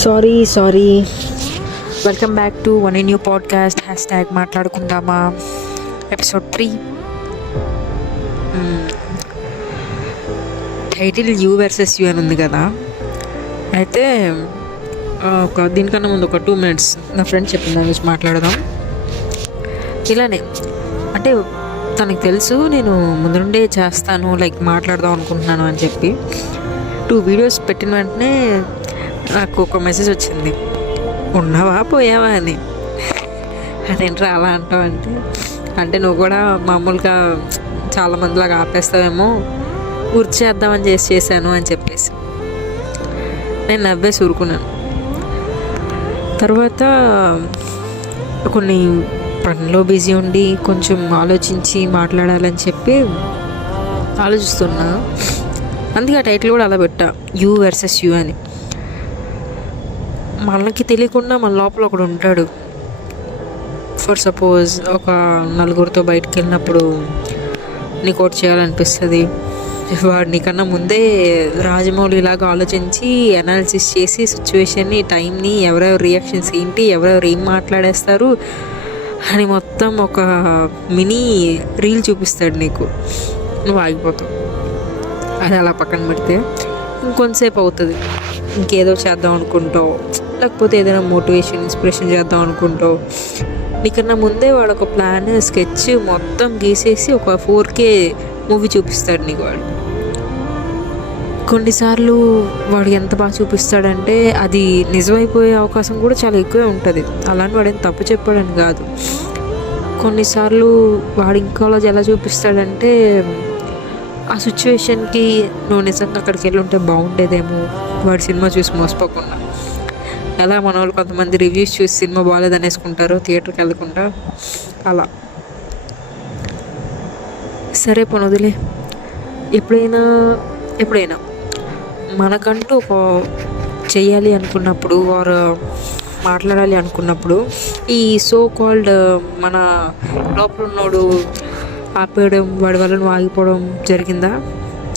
Sorry. Welcome back to one new podcast hash మాట్లాడుకుందామా episode 3. Title you versus you అని ఉంది కదా. అయితే దీనికన్నా ముందు ఒక 2 minutes నా ఫ్రెండ్ చెప్పింది దాని గురించి మాట్లాడదాం. ఇలానే అంటే తనకు తెలుసు నేను ముందు నుండే చేస్తాను, లైక్ మాట్లాడదాం అనుకుంటున్నాను అని చెప్పి 2 videos పెట్టిన వెంటనే నాకు ఒక మెసేజ్ వచ్చింది, ఉన్నావా పోయావా అని. అదేంట్రా అలా అంటావు అంటే నువ్వు కూడా మామూలుగా చాలామందిలాగా ఆపేస్తావేమో, గుర్తు చేద్దామని చేశాను అని చెప్పేసి నేను నవ్వేసి ఊరుకున్నాను. తర్వాత కొన్ని పనిలో బిజీ ఉండి కొంచెం ఆలోచించి మాట్లాడాలని చెప్పి ఆలోచిస్తున్నా. అందుకే ఆ టైటిల్ కూడా అలా పెట్టా, యూ వర్సెస్ యూ అని. మనకి తెలియకుండా మన లోపల ఒకడు ఉంటాడు. ఫర్ సపోజ్ ఒక నలుగురితో బయటకు వెళ్ళినప్పుడు నీకు ఒకటి చేయాలనిపిస్తుంది, వాడు నీకన్నా ముందే రాజమౌళి లాగా ఆలోచించి అనాలిసిస్ చేసి సిచ్యువేషన్ని, టైంని, ఎవరెవరు రియాక్షన్స్ ఏంటి, ఎవరెవరు ఏం మాట్లాడేస్తారు అని మొత్తం ఒక మినీ రీల్ చూపిస్తాడు నీకు. నువ్వు ఆగిపోతావు. అది అలా పక్కన పెడితే ఇంకొంతసేపు అవుతుంది, ఇంకేదో చేద్దాం అనుకుంటావు, లేకపోతే ఏదైనా మోటివేషన్ ఇన్స్పిరేషన్ చేద్దాం అనుకుంటావు. నీకన్నా ముందే వాడు ఒక ప్లాన్ స్కెచ్ మొత్తం గీసేసి ఒక 4K మూవీ చూపిస్తాడు నీకు. వాడు కొన్నిసార్లు వాడు ఎంత బాగా చూపిస్తాడంటే అది నిజమైపోయే అవకాశం కూడా చాలా ఎక్కువే ఉంటుంది. అలాంటి వాడు ఏం తప్పు చెప్పాడని కాదు. కొన్నిసార్లు వాడు ఇంకోలా ఎలా చూపిస్తాడంటే ఆ సిచ్యువేషన్కి నువ్వు నిజంగా అక్కడికి వెళ్ళి ఉంటే బాగుండేదేమో, వాడి సినిమా చూసి మోసపోకుండా. ఎలా మన వాళ్ళు కొంతమంది రివ్యూస్ చూసి సినిమా బాగాలేదు అనేసుకుంటారు థియేటర్కి వెళ్ళకుండా, అలా. సరే పని వదిలే. ఎప్పుడైనా మనకంటూ ఒక చెయ్యాలి అనుకున్నప్పుడు వారు మాట్లాడాలి అనుకున్నప్పుడు ఈ సో కాల్డ్ మన లోపల ఉన్నోడు ఆపేయడం, వాడి వల్ల నువ్వు ఆగిపోవడం జరిగిందా?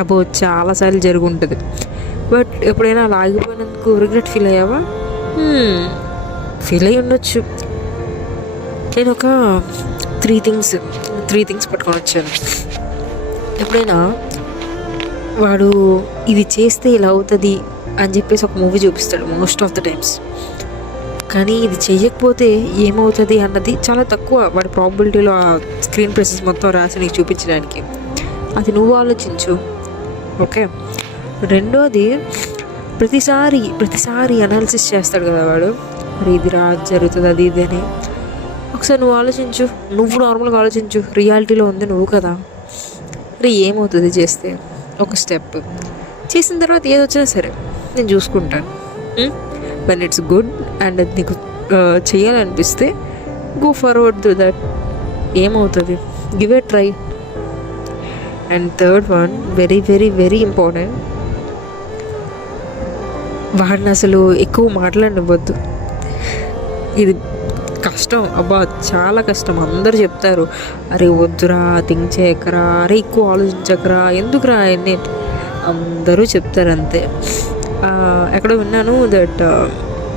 అబ్బో చాలాసార్లు జరిగి ఉంటుంది. బట్ ఎప్పుడైనా అలా ఆగిపోయినందుకు రిగ్రెట్ ఫీల్ అయ్యావా? ఫీల్ అయ్యి ఉండొచ్చు. నేను ఒక త్రీ థింగ్స్ పట్టుకొని వచ్చాను. ఎప్పుడైనా వాడు ఇది చేస్తే ఇలా అవుతుంది అని చెప్పేసి ఒక మూవీ చూపిస్తాడు మోస్ట్ ఆఫ్ ద టైమ్స్. కానీ ఇది చెయ్యకపోతే ఏమవుతుంది అన్నది చాలా తక్కువ వాడి ప్రాబిలిటీలో ఆ స్క్రీన్ ప్రెసెస్ మొత్తం రాసి నీకు చూపించడానికి. అది నువ్వు ఆలోచించు, ఓకే? రెండోది, ప్రతిసారి అనాలిసిస్ చేస్తాడు కదా వాడు, మరి ఇది జరుగుతుంది అది ఇది అని. ఒకసారి నువ్వు ఆలోచించు, నువ్వు నార్మల్గా ఆలోచించు, రియాలిటీలో ఉంది నువ్వు కదా. మరి ఏమవుతుంది చేస్తే? ఒక స్టెప్ చేసిన తర్వాత ఏది వచ్చినా సరే నేను చూసుకుంటాను. వెన్ ఇట్స్ గుడ్ అండ్ అది నీకు చేయాలనిపిస్తే గో ఫార్వర్డ్ టు దట్. ఏమవుతుంది, give a try. And third one, very very very important, వాడిని అసలు ఎక్కువ మాట్లాడనివ్వద్దు. ఇది కష్టం, అబ్బా చాలా కష్టం. అందరూ చెప్తారు, అరే వద్దురా, థింక్ చేయకరా, అరే ఎక్కువ ఆలోచించకరా, ఎందుకురా అన్నీ అందరూ చెప్తారు అంతే. ఎక్కడో విన్నాను దట్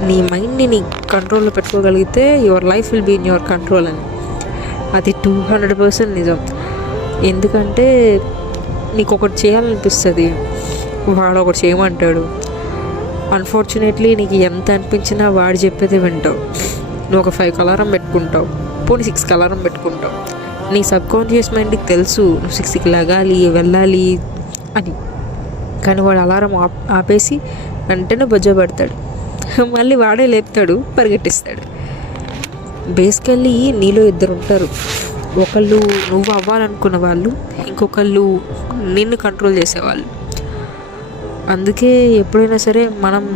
నీ మైండ్ని నీ కంట్రోల్లో పెట్టుకోగలిగితే your life will be in your control అని. అది 200% నిజం. ఎందుకంటే నీకు ఒకటి చేయాలనిపిస్తుంది, వాడు ఒకటి చేయమంటాడు. అన్ఫార్చునేట్లీ నీకు ఎంత అనిపించినా వాడు చెప్పేది వింటావు. నువ్వు ఒక 5 అలారం పెట్టుకుంటావు, పోనీ 6 అలారం పెట్టుకుంటావు. నీ సబ్కాన్షియస్ మైండ్కి తెలుసు నువ్వు 6కి లగాలి, వెళ్ళాలి అని. కానీ వాడు అలారం ఆపేసి వెంటనే బొజ్జ పెడతాడు, మళ్ళీ వాడే లేపుతాడు, పరిగెట్టిస్తాడు. బేసికల్లీ నీలో ఇద్దరు ఉంటారు. ఒకళ్ళు నువ్వు అవ్వాలనుకున్న వాళ్ళు, ఇంకొకళ్ళు నిన్ను కంట్రోల్ చేసేవాళ్ళు. అందుకే ఎప్పుడైనా సరే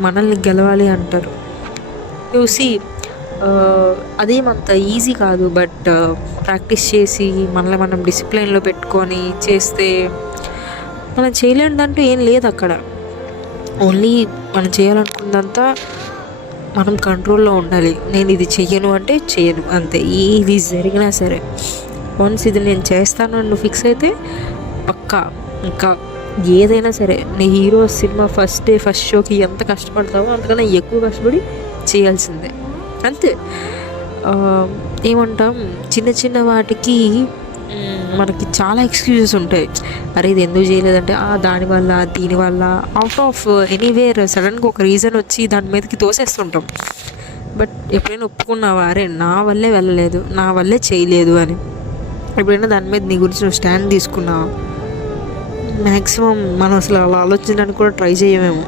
మనల్ని గెలవాలి అంటారు. చూసి అదేమంత ఈజీ కాదు, బట్ ప్రాక్టీస్ చేసి మనల్ని మనం డిసిప్లైన్లో పెట్టుకొని చేస్తే మనం చేయలేనిదంటూ ఏం లేదు అక్కడ. ఓన్లీ మనం చేయాలనుకున్నదంతా మనం కంట్రోల్లో ఉండాలి. నేను ఇది చెయ్యను అంటే చెయ్యను అంతే. ఇది జరిగినా సరే వన్స్ ఇది నేను చేస్తాను అని నువ్వు ఫిక్స్ అయితే పక్కా ఇంకా ఏదైనా సరే నీ hero cinema first day first షోకి ఎంత కష్టపడతావో అంతకన్నా ఎక్కువ కష్టపడి చేయాల్సిందే, అంతే. ఆ, ఏమంటాం, చిన్న చిన్న వాటికి మనకి చాలా ఎక్స్క్యూజెస్ ఉంటాయి. అరే ఇది ఎందుకు చేయలేదంటే దానివల్ల దీనివల్ల అవుట్ ఆఫ్ ఎనీవేర్ సడన్గా ఒక రీజన్ వచ్చి దాని మీదకి తోసేస్తుంటాం. బట్ ఎప్పుడైనా ఒప్పుకున్నావా, అరే నా వల్లే వెళ్ళలేదు, నా వల్లే చేయలేదు అని? ఎప్పుడైనా దాని మీద నీ గురించి నువ్వు స్టాండ్ తీసుకున్నావా? మ్యాక్సిమం మనం అసలు అలా ఆలోచించడానికి కూడా ట్రై చేయమేమో.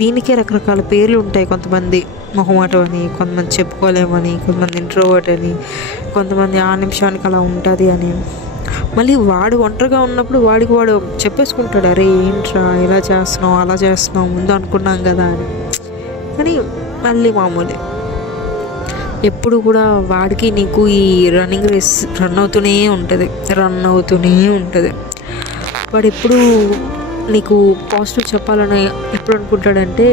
దీనికే రకరకాల పేర్లు ఉంటాయి. కొంతమంది మొహమాటం అని, కొంతమంది చెప్పుకోలేమని, కొంతమంది ఇంట్రోవర్ట్ అని, కొంతమంది ఆ నిమిషానికి అలా ఉంటుంది అని. మళ్ళీ వాడు ఒంటరిగా ఉన్నప్పుడు వాడికి వాడు చెప్పేసుకుంటాడు, అరే ఏంట్రా ఇలా చేస్తున్నావు అలా చేస్తున్నావు ముందు అనుకున్నాం కదా అని. కానీ మళ్ళీ మామూలే. ఎప్పుడు కూడా వాడికి నీకు ఈ రన్నింగ్ రేస్ రన్ అవుతూనే ఉంటుంది. వాడు ఎప్పుడు నీకు పాజిటివ్ చెప్పాలని ఎప్పుడు అనుకుంటాడంటే,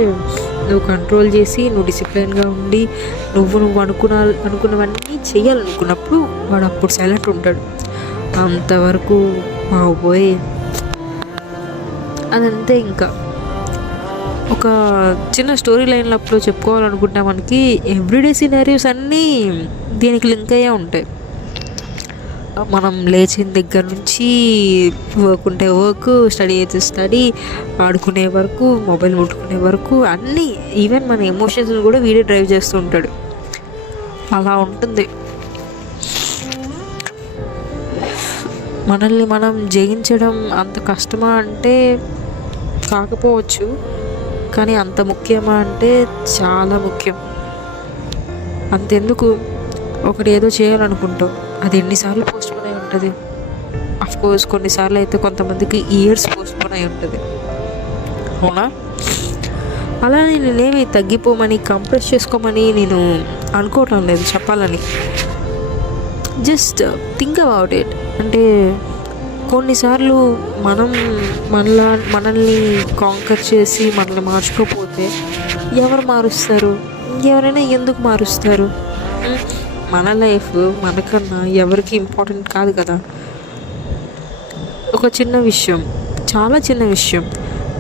నువ్వు కంట్రోల్ చేసి నువ్వు డిసిప్లైన్గా ఉండి నువ్వు అనుకున్నవన్నీ చేయాలనుకున్నప్పుడు వాడు అప్పుడు సైలెంట్ ఉంటాడు. అంతవరకు బాబోయ్ అదంతే. ఇంకా ఒక చిన్న స్టోరీ లైన్లో చెప్పుకోవాలనుకుంటే మనకి ఎవ్రీడే సినారియోస్ అన్నీ దీనికి లింక్ అయ్యే ఉంటాయి. మనం లేచిన దగ్గర నుంచి వర్క్ ఉంటే వర్క్, స్టడీ అయితే స్టడీ, ఆడుకునే వరకు, మొబైల్ ముట్టుకునే వరకు అన్నీ, ఈవెన్ మన ఎమోషన్స్ని కూడా వీడే డ్రైవ్ చేస్తూ ఉంటాడు. అలా ఉంటుంది. మనల్ని మనం జయించడం అంత కష్టమా అంటే కాకపోవచ్చు, కానీ అంత ముఖ్యమా అంటే చాలా ముఖ్యం. అంతెందుకు, ఒకటి ఏదో చేయాలనుకుంటాం, అది ఎన్నిసార్లు పోస్ట్పోన్ అయి ఉంటుంది. అఫ్కోర్స్ కొన్నిసార్లు అయితే కొంతమందికి ఇయర్స్ పోస్ట్పోన్ అయి ఉంటుంది, అవునా? అలా నేనేమి తగ్గిపోమని కంప్రెస్ చేసుకోమని నేను అనుకోవటం లేదు చెప్పాలని. Just think about it. అంటే కొన్నిసార్లు మనల్ని కాంకర్ చేసి మనల్ని మార్చుకోపోతే ఎవరు మారుస్తారు? ఎవరైనా ఎందుకు మారుస్తారు? మన లైఫ్ మనకన్నా ఎవరికి ఇంపార్టెంట్ కాదు కదా. ఒక చిన్న విషయం, చాలా చిన్న విషయం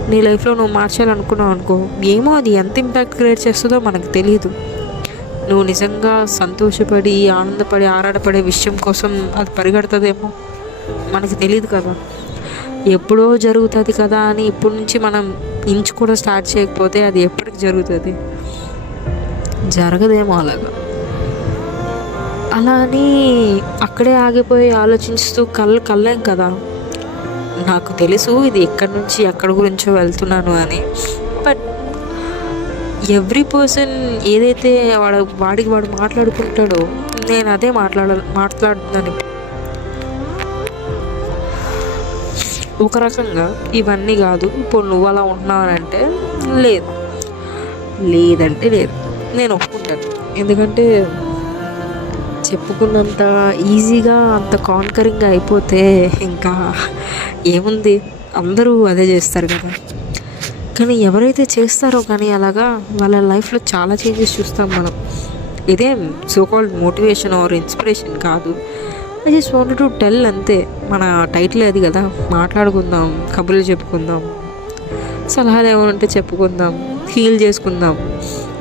నీ లైఫ్లో నువ్వు మార్చాలనుకున్నావు అనుకో, ఏమో అది ఎంత ఇంపాక్ట్ క్రియేట్ చేస్తుందో మనకు తెలియదు. నువ్వు నిజంగా సంతోషపడి ఆనందపడి ఆరాటపడే విషయం కోసం అది పరిగెడుతుందేమో మనకి తెలియదు కదా. ఎప్పుడో జరుగుతుంది కదా అని ఇప్పటి నుంచి మనం ఇంచు కూడా స్టార్ట్ చేయకపోతే అది ఎప్పటికి జరుగుతుంది? జరగదేమో. అలా అని అక్కడే ఆగిపోయి ఆలోచిస్తూ కళ్ళేం కదా. నాకు తెలుసు ఇది ఎక్కడి నుంచి ఎక్కడి గురించో వెళ్తున్నాను అని. బట్ ఎవ్రీ పర్సన్ ఏదైతే వాడికి వాడు మాట్లాడుకుంటాడో నేను అదే మాట్లాడుతున్నాను. ఒక రకంగా ఇవన్నీ కాదు, ఇప్పుడు నువ్వు అలా ఉంటున్నావంటే లేదంటే లేదు, నేను ఒప్పుకుంటాను. ఎందుకంటే చెప్పుకున్నంత ఈజీగా అంత కాన్కరింగ్ అయిపోతే ఇంకా ఏముంది, అందరూ అదే చేస్తారు కదా. కానీ ఎవరైతే చేస్తారో కానీ అలాగా వాళ్ళ లైఫ్లో చాలా చేంజెస్ చూస్తాం మనం. ఇదేం సోకాల్డ్ మోటివేషన్ ఆర్ ఇన్స్పిరేషన్ కాదు, I just wanted to tell అంతే. మన టైటిల్ అది కదా, మాట్లాడుకుందాం, కబుర్లు చెప్పుకుందాం, సలహాలు ఏమైనా ఉంటే చెప్పుకుందాం, హీల్ చేసుకుందాం,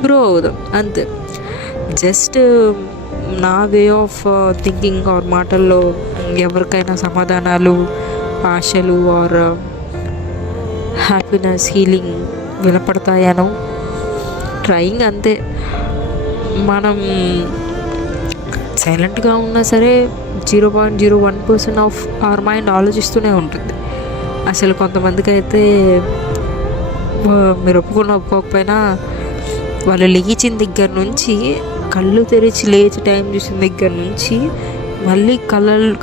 గ్రో అవుదాం, అంతే. జస్ట్ నా వే ఆఫ్ థింకింగ్ ఆర్ మాటల్లో ఎవరికైనా సమాధానాలు, ఆశలు ఆర్ హ్యాపీనెస్, హీలింగ్ వినపడతాయనో ట్రయింగ్, అంతే. మనం సైలెంట్గా ఉన్నా సరే 0.01% ఆఫ్ అవర్ మైండ్ ఆలోచిస్తూనే ఉంటుంది. అసలు కొంతమందికి అయితే మీరు ఒప్పుకోకపోయినా వాళ్ళు లేచిన దగ్గర నుంచి, కళ్ళు తెరిచి లేచి టైం చూసిన దగ్గర నుంచి మళ్ళీ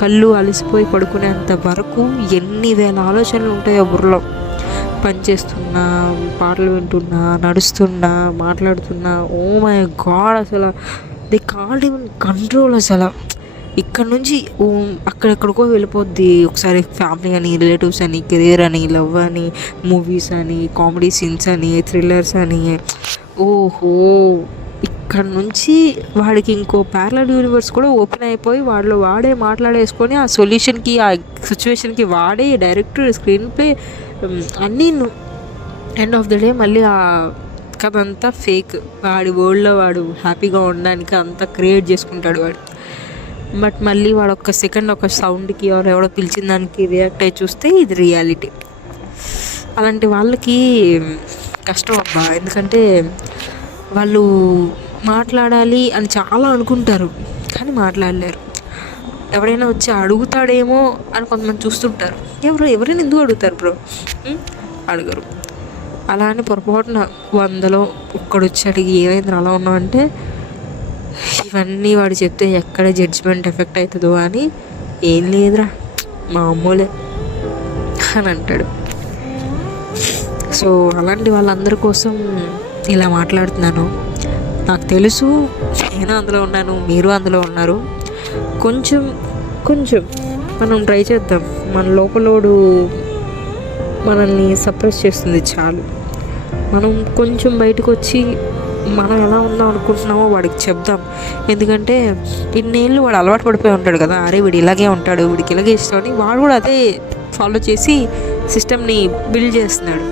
కళ్ళు అలసిపోయి పడుకునేంత వరకు ఎన్ని వేల ఆలోచనలు ఉంటాయో బుర్రలో. పని చేస్తున్నా, పాటలు వింటున్నా, నడుస్తున్నా, మాట్లాడుతున్నా, ఓ మై గాడ్, అసలు దే కాంట్ ఈవెన్ కంట్రోల్. అసలు ఇక్కడ నుంచి అక్కడెక్కడికో వెళ్ళిపోద్ది. ఒకసారి ఫ్యామిలీ అని, రిలేటివ్స్ అని, కెరీర్ అని, లవ్ అని, మూవీస్ అని, కామెడీ సీన్స్ అని, థ్రిల్లర్స్ అని, ఓహో అక్కడ నుంచి వాడికి ఇంకో ప్యారలల్ యూనివర్స్ కూడా ఓపెన్ అయిపోయి వాడే మాట్లాడేసుకొని ఆ సొల్యూషన్కి ఆ సిచ్యువేషన్కి వాడే డైరెక్టర్ స్క్రీన్ ప్లే అన్నీ ఎండ్ ఆఫ్ ద డే మళ్ళీ ఆ కథ అంతా ఫేక్. వాడి వరల్డ్లో వాడు హ్యాపీగా ఉండడానికి అంతా క్రియేట్ చేసుకుంటాడు వాడు. బట్ మళ్ళీ వాడు ఒక్క సెకండ్ ఒక సౌండ్కి ఎవడో పిలిచిన దానికి రియాక్ట్ అయ్యి చూస్తే ఇది రియాలిటీ. అలాంటి వాళ్ళకి కష్టం అబ్బా. ఎందుకంటే వాళ్ళు మాట్లాడాలి అని చాలా అనుకుంటారు కానీ మాట్లాడలేరు. ఎవరైనా వచ్చి అడుగుతాడేమో అని కొంతమంది చూస్తుంటారు. ఎవరైనా ఎందుకు అడుగుతారు బ్రో? అడగరు. అలా అని పొరపాటున 100లో ఒక్కడొచ్చి అడిగి ఏమైంది అలా ఉన్నావు అంటే ఇవన్నీ వాడు చెప్తే ఎక్కడ జడ్జిమెంట్ ఎఫెక్ట్ అవుతుందో అని ఏం లేదురా మామూలే అని అంటాడు. సో అలాంటి వాళ్ళందరి కోసం ఇలా మాట్లాడుతున్నాను. నాకు తెలుసు నేను అందులో ఉన్నాను, మీరు అందులో ఉన్నారు. కొంచెం మనం ట్రై చేద్దాం. మన లోపలోడు మనల్ని సప్రెస్ చేస్తుంది చాలు. మనం కొంచెం బయటకు వచ్చి మనం ఎలా ఉందాం అనుకుంటున్నామో వాడికి చెప్దాం. ఎందుకంటే ఇన్నేళ్ళు వాడు అలవాటు పడిపోయి ఉంటాడు కదా, అరే వీడు ఇలాగే ఉంటాడు, వీడికి ఇలాగే ఇష్టం అని వాడు కూడా అదే ఫాలో చేసి సిస్టమ్ని బిల్డ్ చేస్తున్నాడు.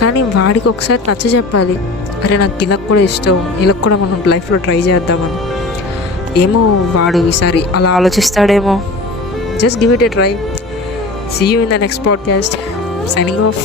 కానీ వాడికి ఒకసారి నచ్చ చెప్పాలి, అరే నాకు ఇలా కూడా ఇష్టం, ఇలా కూడా మనం లైఫ్లో ట్రై చేద్దామని. ఏమో వాడు ఈసారి అలా ఆలోచిస్తాడేమో. Just give it a try. See you in the next podcast. Signing of.